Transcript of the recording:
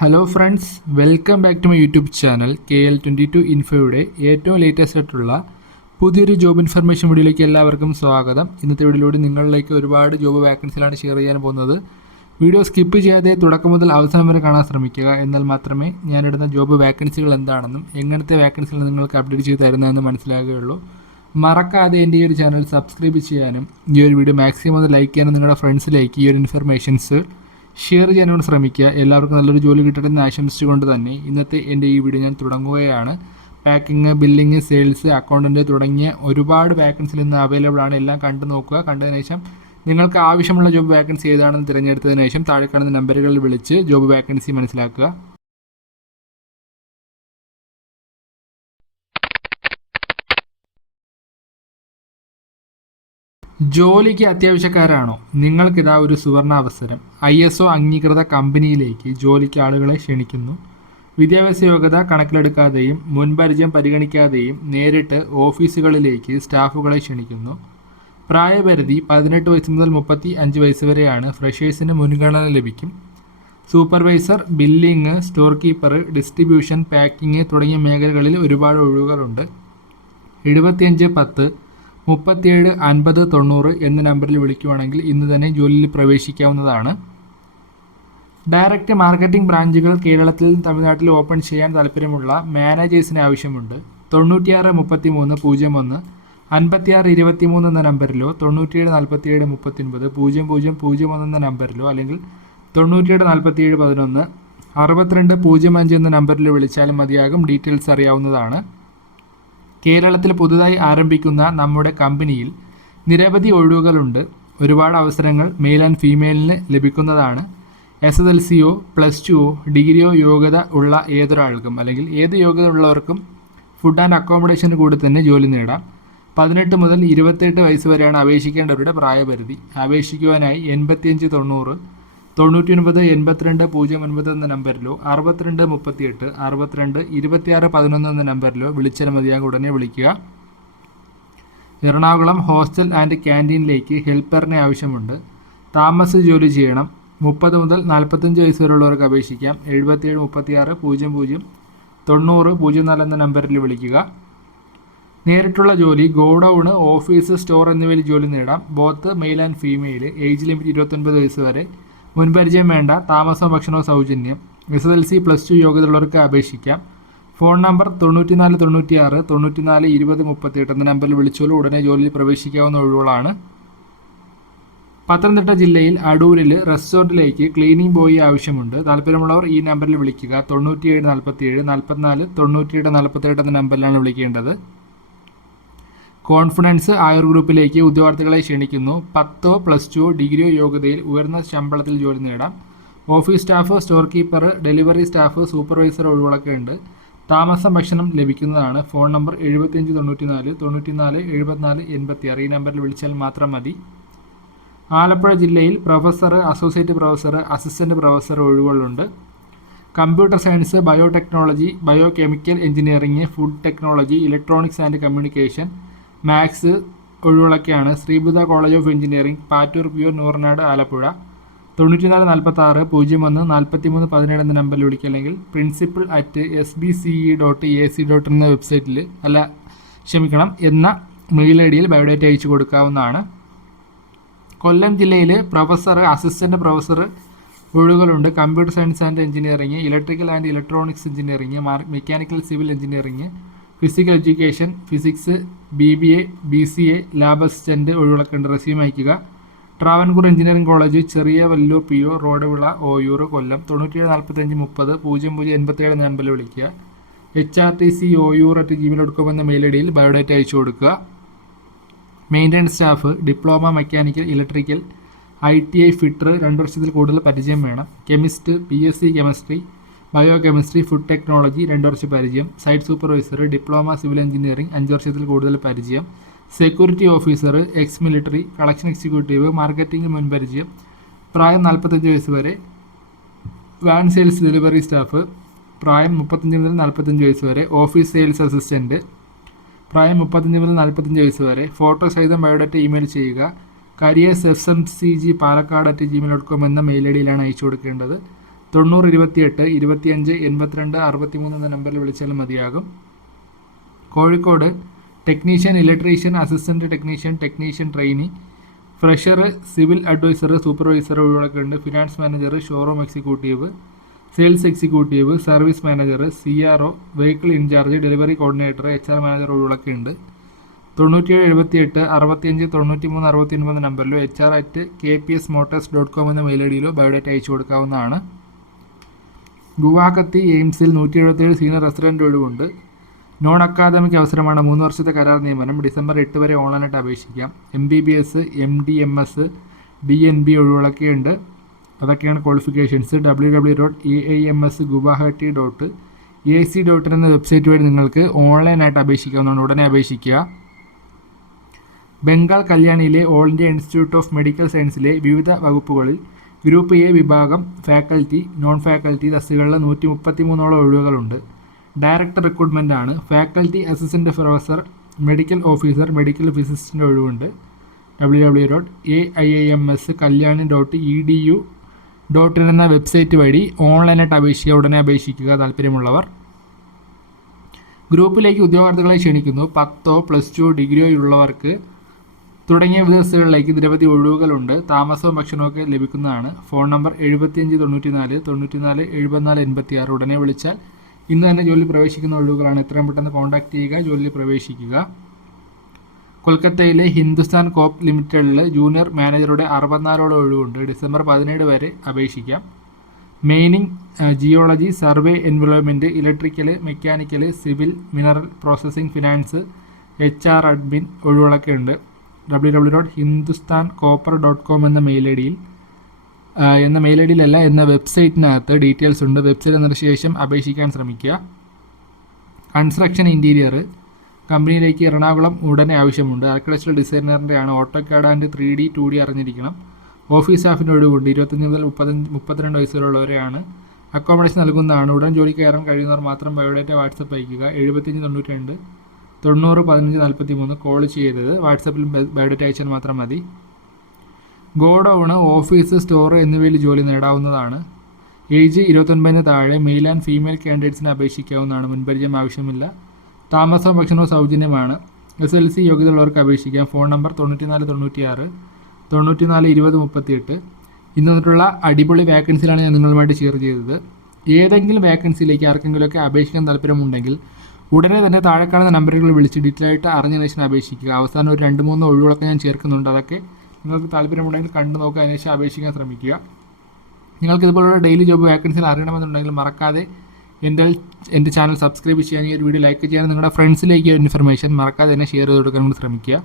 Hello friends welcome back to my YouTube channel K L twenty two ഇൻഫോയുടെ ഏറ്റവും latest ആയിട്ടുള്ള പുതിയൊരു job information വീഡിയോയിലേക്ക് എല്ലാവർക്കും സ്വാഗതം. ഇന്നത്തെ വീഡിയോയിലൂടെ നിങ്ങളിലേക്ക് ഒരുപാട് ജോബ് വാക്കൻസിലാണ് ഷെയർ ചെയ്യാൻ പോകുന്നത്. വീഡിയോ സ്കിപ്പ് ചെയ്യാതെ തുടക്കം മുതൽ അവസാനം വരെ കാണാൻ ശ്രമിക്കുക. എന്നാൽ മാത്രമേ ഞാനിടുന്ന ജോബ് വാക്കൻസികൾ എന്താണെന്നും എങ്ങനത്തെ വാക്കൻസികൾ നിങ്ങൾക്ക് അപ്ഡേറ്റ് ചെയ്ത് തരുന്നതെന്ന് മനസ്സിലാകുകയുള്ളൂ. മറക്കാതെ എന്റെ ഈ ഒരു ചാനൽ സബ്സ്ക്രൈബ് ചെയ്യാനും ഈ ഒരു വീഡിയോ മാക്സിമം ഒന്ന് ലൈക്ക് ചെയ്യാനും നിങ്ങളുടെ ഫ്രണ്ട്സിലേക്ക് ഈ ഒരു ഇൻഫർമേഷൻസ് ഷെയർ ചെയ്യാനോട് ശ്രമിക്കുക. എല്ലാവർക്കും നല്ലൊരു ജോലി കിട്ടട്ടെ എന്ന് ആശംസിച്ചുകൊണ്ട് തന്നെ ഇന്നത്തെ എന്റെ ഈ വീഡിയോ ഞാൻ തുടങ്ങുകയാണ്. പാക്കിങ് ബില്ലിങ് സെയിൽസ് അക്കൗണ്ടന്റ് തുടങ്ങിയ ഒരുപാട് വാക്കൻസിൽ ഇന്ന് അവൈലബിൾ ആണ്. എല്ലാം കണ്ടു നോക്കുക. കണ്ടതിന് ശേഷം നിങ്ങൾക്ക് ആവശ്യമുള്ള ജോബ് വാക്കൻസി ഏതാണെന്ന് തിരഞ്ഞെടുത്തതിന് ശേഷം താഴെ കാണുന്ന നമ്പറുകളിൽ വിളിച്ച് ജോബ് വാക്കൻസി മനസ്സിലാക്കുക. ജോലിക്ക് അത്യാവശ്യക്കാരാണോ? നിങ്ങൾക്കിതാ ഒരു സുവർണാവസരം. ഐ എസ് ഒ അംഗീകൃത കമ്പനിയിലേക്ക് ജോലിക്ക് ആളുകളെ ക്ഷണിക്കുന്നു. വിദ്യാഭ്യാസ യോഗ്യത കണക്കിലെടുക്കാതെയും മുൻപരിചയം പരിഗണിക്കാതെയും നേരിട്ട് ഓഫീസുകളിലേക്ക് സ്റ്റാഫുകളെ ക്ഷണിക്കുന്നു. പ്രായപരിധി പതിനെട്ട് വയസ്സ് മുതൽ മുപ്പത്തി അഞ്ച് വയസ്സ് വരെയാണ് ഫ്രഷേഴ്സിന് മുൻഗണന ലഭിക്കും. Supervisor billing store keeper distribution packing തുടങ്ങിയ മേഖലകളിൽ ഒരുപാട് ഒഴിവുകളുണ്ട്. എഴുപത്തിയഞ്ച് പത്ത് മുപ്പത്തിയേഴ് അൻപത് തൊണ്ണൂറ് എന്ന നമ്പറിൽ വിളിക്കുവാണെങ്കിൽ ഇന്ന് തന്നെ ജോലിയിൽ പ്രവേശിക്കാവുന്നതാണ്. ഡയറക്റ്റ് മാർക്കറ്റിംഗ് ബ്രാഞ്ചുകൾ കേരളത്തിലും തമിഴ്നാട്ടിലും ഓപ്പൺ ചെയ്യാൻ താല്പര്യമുള്ള മാനേജേഴ്സിന് ആവശ്യമുണ്ട്. തൊണ്ണൂറ്റിയാറ് മുപ്പത്തി മൂന്ന് പൂജ്യം ഒന്ന് അൻപത്തിയാറ് ഇരുപത്തി മൂന്ന് എന്ന നമ്പറിലോ തൊണ്ണൂറ്റിയേഴ് നാൽപ്പത്തിയേഴ് മുപ്പത്തൊൻപത് പൂജ്യം പൂജ്യം പൂജ്യം ഒന്ന് എന്ന നമ്പറിലോ അല്ലെങ്കിൽ തൊണ്ണൂറ്റിയേഴ് നാൽപ്പത്തിയേഴ് പതിനൊന്ന് അറുപത്തിരണ്ട് പൂജ്യം അഞ്ച് എന്ന നമ്പറിൽ വിളിച്ചാലും മതിയാകും. ഡീറ്റെയിൽസ് അറിയാവുന്നതാണ്. കേരളത്തിൽ പുതുതായി ആരംഭിക്കുന്ന നമ്മുടെ കമ്പനിയിൽ നിരവധി ഒഴിവുകളുണ്ട്. ഒരുപാട് അവസരങ്ങൾ മെയിൽ ആൻഡ് ഫീമെയിലിന് ലഭിക്കുന്നതാണ്. എസ് എസ് എൽ സിയോ പ്ലസ് ടുവോ ഡിഗ്രിയോ യോഗ്യത ഉള്ള ഏതൊരാൾക്കും അല്ലെങ്കിൽ ഏത് യോഗ്യത ഉള്ളവർക്കും ഫുഡ് ആൻഡ് അക്കോമഡേഷന് കൂടി തന്നെ ജോലി നേടാം. പതിനെട്ട് മുതൽ ഇരുപത്തെട്ട് വയസ്സ് വരെയാണ് അപേക്ഷിക്കേണ്ടവരുടെ പ്രായപരിധി. അപേക്ഷിക്കുവാനായി എൺപത്തിയഞ്ച് തൊണ്ണൂറ് തൊണ്ണൂറ്റി ഒൻപത് എൺപത്തിരണ്ട് പൂജ്യം ഒൻപത് എന്ന നമ്പറിലോ അറുപത്തിരണ്ട് മുപ്പത്തിയെട്ട് അറുപത്തിരണ്ട് ഇരുപത്തിയാറ് പതിനൊന്ന് എന്ന നമ്പറിലോ വിളിച്ചാൽ മതിയാകും. ഉടനെ വിളിക്കുക. എറണാകുളം ഹോസ്റ്റൽ ആൻഡ് ക്യാന്റീനിലേക്ക് ഹെൽപ്പറിനെ ആവശ്യമുണ്ട്. താമസ ജോലി ചെയ്യണം. മുപ്പത് മുതൽ നാൽപ്പത്തഞ്ച് വയസ്സ് വരെയുള്ളവർക്ക് അപേക്ഷിക്കാം. എഴുപത്തിയേഴ് മുപ്പത്തിയാറ് പൂജ്യം പൂജ്യം തൊണ്ണൂറ് പൂജ്യം നാല് എന്ന നമ്പറിൽ വിളിക്കുക. നേരിട്ടുള്ള ജോലി ഗോഡൌണ് ഓഫീസ് സ്റ്റോർ എന്നിവയിൽ ജോലി നേടാം. Both male and female age limit ഇരുപത്തൊൻപത് വയസ്സ് വരെ. മുൻപരിചയം വേണ്ട താമസവും ഭക്ഷണവും സൗജന്യം. S S L C plus two യോഗ്യതയുള്ളവർക്ക് അപേക്ഷിക്കാം. ഫോൺ നമ്പർ തൊണ്ണൂറ്റിനാല് തൊണ്ണൂറ്റിയാറ് തൊണ്ണൂറ്റിനാല് ഇരുപത് മുപ്പത്തിയെട്ട് എന്ന നമ്പറിൽ വിളിച്ചോളൂ. ഉടനെ ജോലിയിൽ പ്രവേശിക്കാവുന്ന ഒഴിവുകളാണ്. പത്തനംതിട്ട ജില്ലയിൽ അടൂരിൽ റെസ്റ്റോറന്റിലേക്ക് ക്ലീനിംഗ് ബോയ് ആവശ്യമുണ്ട്. താല്പര്യമുള്ളവർ ഈ നമ്പറിൽ വിളിക്കുക. തൊണ്ണൂറ്റിയേഴ് നാൽപ്പത്തിയേഴ് നാൽപ്പത്തിനാല് തൊണ്ണൂറ്റിയേഴ് നാൽപ്പത്തിയെട്ട് എന്ന നമ്പറിലാണ് വിളിക്കേണ്ടത്. കോൺഫിഡൻസ് ആയുർ ഗ്രൂപ്പിലേക്ക് ഉദ്യോഗാർത്ഥികളെ ക്ഷണിക്കുന്നു. പത്തോ പ്ലസ് ടു ഡിഗ്രിയോ യോഗ്യതയിൽ ഉയർന്ന ശമ്പളത്തിൽ ജോലി നേടാം. Office staff store keeper delivery staff supervisor ഒഴിവുകളൊക്കെ ഉണ്ട്. താമസം ഭക്ഷണം ലഭിക്കുന്നതാണ്. ഫോൺ നമ്പർ എഴുപത്തിയഞ്ച് തൊണ്ണൂറ്റി നാല് എഴുപത്തിനാല് എൺപത്തിയാറ്. ഈ നമ്പറിൽ വിളിച്ചാൽ മാത്രം മതി. ആലപ്പുഴ ജില്ലയിൽ professor associate professor assistant professor ഒഴിവുകളുണ്ട്. Computer science biotechnology bio chemical engineering food technology electronics and communication maths ഒഴിവുകളൊക്കെയാണ്. Sree Buddha college of engineering Pattoor pure Nooranad Alappuzha. തൊണ്ണൂറ്റിനാല് നാൽപ്പത്തി ആറ് പൂജ്യം ഒന്ന് നാൽപ്പത്തി മൂന്ന് പതിനേഴ് എന്ന നമ്പറിൽ വിളിക്കുക. അല്ലെങ്കിൽ principal at S B C E dot A C dot എന്ന വെബ്സൈറ്റിൽ അല്ല ക്ഷമിക്കണം എന്ന മെയിൽ ഐ ഡിയിൽ ബയോഡേറ്റ അയച്ചു കൊടുക്കാവുന്നതാണ്. കൊല്ലം ജില്ലയിൽ professor assistant professor ഒഴിവുകളുണ്ട്. Computer science and engineering electrical and electronics engineering mechanical civil engineering physical education physics B B A B C A lab assistant ഒഴിവാക്കേണ്ട റെസ്യൂം അയക്കുക ട്രാവൻകൂർ എഞ്ചിനീയറിംഗ് കോളേജ് ചെറിയ Valloor P O Roduvila Oyoor Kollam. തൊണ്ണൂറ്റിയേഴ് നാൽപ്പത്തഞ്ച് മുപ്പത് പൂജ്യം പൂജ്യം എൺപത്തേഴ് നമ്പറിൽ വിളിക്കുക. H R T C Oyoor at gmail dot com എന്ന മെയിൽ ഐ ഡിയിൽ ബയോഡേറ്റ അയച്ചു കൊടുക്കുക. Maintenance staff diploma mechanical electrical I T I fitter രണ്ട് വർഷത്തിൽ കൂടുതൽ പരിചയം വേണം. Chemist P S C chemistry bio chemistry food technology രണ്ട് വർഷ പരിചയം site supervisor diploma civil engineering അഞ്ച് വർഷത്തിൽ കൂടുതൽ പരിചയം security officer ex military collection executive marketing മുൻ പരിചയം പ്രായം നാൽപ്പത്തഞ്ച് വയസ്സ് വരെ വാൻ സെയിൽസ് ഡെലിവറി സ്റ്റാഫ് പ്രായം മുപ്പത്തഞ്ച് മുതൽ നാൽപ്പത്തഞ്ച് വയസ്സ് വരെ ഓഫീസ് സെയിൽസ് അസിസ്റ്റന്റ് പ്രായം മുപ്പത്തഞ്ച് മുതൽ നാൽപ്പത്തഞ്ച് വയസ്സ് വരെ ഫോട്ടോ സഹിതം ബയോഡാറ്റ ഇമെയിൽ ചെയ്യുക careers F M C G Palakkad at gmail dot com എന്ന മെയിൽ ഐ ഡിയിലാണ് അയച്ചു കൊടുക്കേണ്ടത്. തൊണ്ണൂറ് ഇരുപത്തിയെട്ട് ഇരുപത്തിയഞ്ച് എൺപത്തിരണ്ട് അറുപത്തിമൂന്ന് എന്ന നമ്പറിൽ വിളിച്ചാൽ മതിയാകും. Kozhikode technician electrician assistant technician technician trainee fresher civil advisor supervisor ഒഴിവുകളൊക്കെ ഉണ്ട് finance manager showroom executive sales executive service manager C R O vehicle incharge delivery coordinator H R manager ഒഴിവുകളൊക്കെ ഉണ്ട് തൊണ്ണൂറ്റിയേഴ് എഴുപത്തിയെട്ട് അറുപത്തിയഞ്ച് തൊണ്ണൂറ്റി മൂന്ന് അറുപത്തി ഒൻപത് നമ്പറിലോ H R at K P S motors dot com എന്ന മെയിൽ ഐ ഡിയിലോ ബയോഡേറ്റ അയച്ചു കൊടുക്കാവുന്നതാണ്. ഗുവാഹത്തി എയിംസിൽ നൂറ്റി എഴുപത്തേഴ് സീനിയർ റെസിഡന്റ് ഒഴിവുണ്ട് നോൺ അക്കാദമിക് അവസരമാണ് മൂന്ന് വർഷത്തെ കരാർ നിയമനം. ഡിസംബർ എട്ട് വരെ ഓൺലൈനായിട്ട് അപേക്ഷിക്കാം. M B B S M D M S D N B ഒഴിവുകളൊക്കെ ഉണ്ട് അതൊക്കെയാണ് qualifications. W W dot A I M S Guwahati dot A C dot എന്ന വെബ്സൈറ്റ് വഴി നിങ്ങൾക്ക് ഓൺലൈനായിട്ട് അപേക്ഷിക്കാവുന്നതാണ്. ഉടനെ അപേക്ഷിക്കുക. Bengal കല്യാണിയിലെ all India institute of medical സയൻസിലെ വിവിധ വകുപ്പുകളിൽ ഗ്രൂപ്പ് എ വിഭാഗം ഫാക്കൽറ്റി നോൺ ഫാക്കൽറ്റി തസ്തികകളിൽ നൂറ്റി മുപ്പത്തി മൂന്നോളം ഒഴിവുകളുണ്ട്. ഡയറക്ടർ റിക്രൂട്ട്മെന്റ് ആണ്. Faculty assistant professor medical officer medical ഫിസിസ്റ്റിന്റെ ഒഴിവുണ്ട്. W W dot A I I M S Kalyani dot E D U dot in എന്ന വെബ്സൈറ്റ് വഴി ഓൺലൈനായിട്ട് അപേക്ഷിക്കുക. ഉടനെ അപേക്ഷിക്കുക. താല്പര്യമുള്ളവർ ഗ്രൂപ്പിലേക്ക് ഉദ്യോഗാർത്ഥികളെ ക്ഷണിക്കുന്നു. പത്തോ പ്ലസ് ടു ഡിഗ്രിയോ ഉള്ളവർക്ക് തുടങ്ങിയ വിവിധ തസ്തികകളിലേക്ക് നിരവധി ഒഴിവുകളുണ്ട്. താമസവും ഭക്ഷണവും ഒക്കെ ലഭിക്കുന്നതാണ്. ഫോൺ നമ്പർ എഴുപത്തിയഞ്ച് തൊണ്ണൂറ്റി നാല് തൊണ്ണൂറ്റി നാല് എഴുപത്തിനാല് എൺപത്തി ആറ് ഉടനെ വിളിച്ചാൽ ഇന്ന് തന്നെ ജോലി പ്രവേശിക്കുന്ന ഒഴിവുകളാണ്. എത്രയും പെട്ടെന്ന് കോൺടാക്ട് ചെയ്യുക ജോലിയിൽ പ്രവേശിക്കുക. കൊൽക്കത്തയിലെ ഹിന്ദുസ്ഥാൻ കോപ്പ് ലിമിറ്റഡിൽ ജൂനിയർ മാനേജറുടെ അറുപത്തിനാലോളം ഒഴിവുണ്ട്. ഡിസംബർ പതിനേഴ് വരെ അപേക്ഷിക്കാം. Mining geology survey environment electrical mechanical civil mineral processing finance H R admin ഒഴിവുകളൊക്കെ ഉണ്ട്. W W dot Hindustan copper dot com എന്ന മെയിൽ ഐ ഡിയിൽ എന്ന മെയിൽ ഐ ഡിയിലല്ല എന്ന വെബ്സൈറ്റിനകത്ത് ഡീറ്റെയിൽസ് ഉണ്ട്. വെബ്സൈറ്റ് എന്നതിന് ശേഷം അപേക്ഷിക്കാൻ ശ്രമിക്കുക. കൺസ്ട്രക്ഷൻ ഇന്റീരിയർ കമ്പനിയിലേക്ക് എറണാകുളം ഉടനെ ആവശ്യമുണ്ട്. ആർക്കിടെക്ചറൽ ഡിസൈനറിന്റെ ആണ്. AutoCAD and three D two D അറിഞ്ഞിരിക്കണം. ഓഫീസ് സ്റ്റാഫിന്റെ ഒഴിവുണ്ട് ഇരുപത്തഞ്ച് മുതൽ മുപ്പത്തഞ്ച് മുപ്പത്തിരണ്ട് വയസ്സുള്ളവരെയാണ് അക്കോമഡേഷൻ നൽകുന്നതാണ്. ഉടൻ ജോലി കയറാൻ കഴിയുന്നവർ മാത്രം ബയോഡേറ്റ വാട്സപ്പ് അയക്കുക എഴുപത്തിയഞ്ച് തൊണ്ണൂറ്റി തൊണ്ണൂറ് പതിനഞ്ച് നാൽപ്പത്തി മൂന്ന് കോൾ ചെയ്തത് വാട്സപ്പിൽ ബയോഡേറ്റ അയച്ചാൽ മാത്രം മതി. ഗോഡൗണ് ഓഫീസ് സ്റ്റോർ എന്നിവയിൽ ജോലി നേടാവുന്നതാണ്. ഏജ് ഇരുപത്തൊൻപതിന് താഴെ മെയിൽ ആൻഡ് ഫീമെയിൽ കാൻഡിഡേറ്റ്സിന് അപേക്ഷിക്കാവുന്നതാണ്. മുൻപരിചയം ആവശ്യമില്ല. താമസവും ഭക്ഷണവും സൗജന്യമാണ്. എസ് എൽ സി യോഗ്യതയുള്ളവർക്ക് അപേക്ഷിക്കാം. ഫോൺ നമ്പർ തൊണ്ണൂറ്റിനാല് തൊണ്ണൂറ്റിയാറ് തൊണ്ണൂറ്റിനാല് ഇരുപത് മുപ്പത്തിയെട്ട്. ഇന്ന് വന്നിട്ടുള്ള അടിപൊളി വേക്കൻസിയിലാണ് ഞാൻ നിങ്ങളുമായിട്ട് ഷെയർ ചെയ്തത്. ഏതെങ്കിലും വേക്കൻസിയിലേക്ക് ആർക്കെങ്കിലുമൊക്കെ അപേക്ഷിക്കാൻ താല്പര്യമുണ്ടെങ്കിൽ ഉടനെ തന്നെ താഴെ കാണുന്ന നമ്പറുകൾ വിളിച്ച് ഡീറ്റെയിൽ ആയിട്ട് ശേഷം അപേക്ഷിക്കുക. അവസാനം ഒരു രണ്ട് മൂന്ന് ഒഴിവുകളൊക്കെ ഞാൻ ചേർക്കുന്നുണ്ട്. അതൊക്കെ നിങ്ങൾക്ക് താല്പര്യമുണ്ടെങ്കിൽ കണ്ടു നോക്കുക. അതിനുശേഷം അപേക്ഷിക്കാൻ ശ്രമിക്കുക. നിങ്ങൾക്ക് ഇതുപോലുള്ള ഡെയിലി ജോബ് വേക്കൻസികൾ അറിയണമെന്നുണ്ടെങ്കിൽ മറക്കാതെ എന്റെ എന്റെ ചാനൽ സബ്സ്ക്രൈബ് ചെയ്യാൻ ഈ ഒരു വീഡിയോ ലൈക്ക് ചെയ്യാൻ നിങ്ങളുടെ ഫ്രണ്ട്സിലേക്ക് ഇൻഫർമേഷൻ മറക്കാതെ തന്നെ ഷെയർ ചെയ്ത് കൊടുക്കാൻ ശ്രമിക്കുക.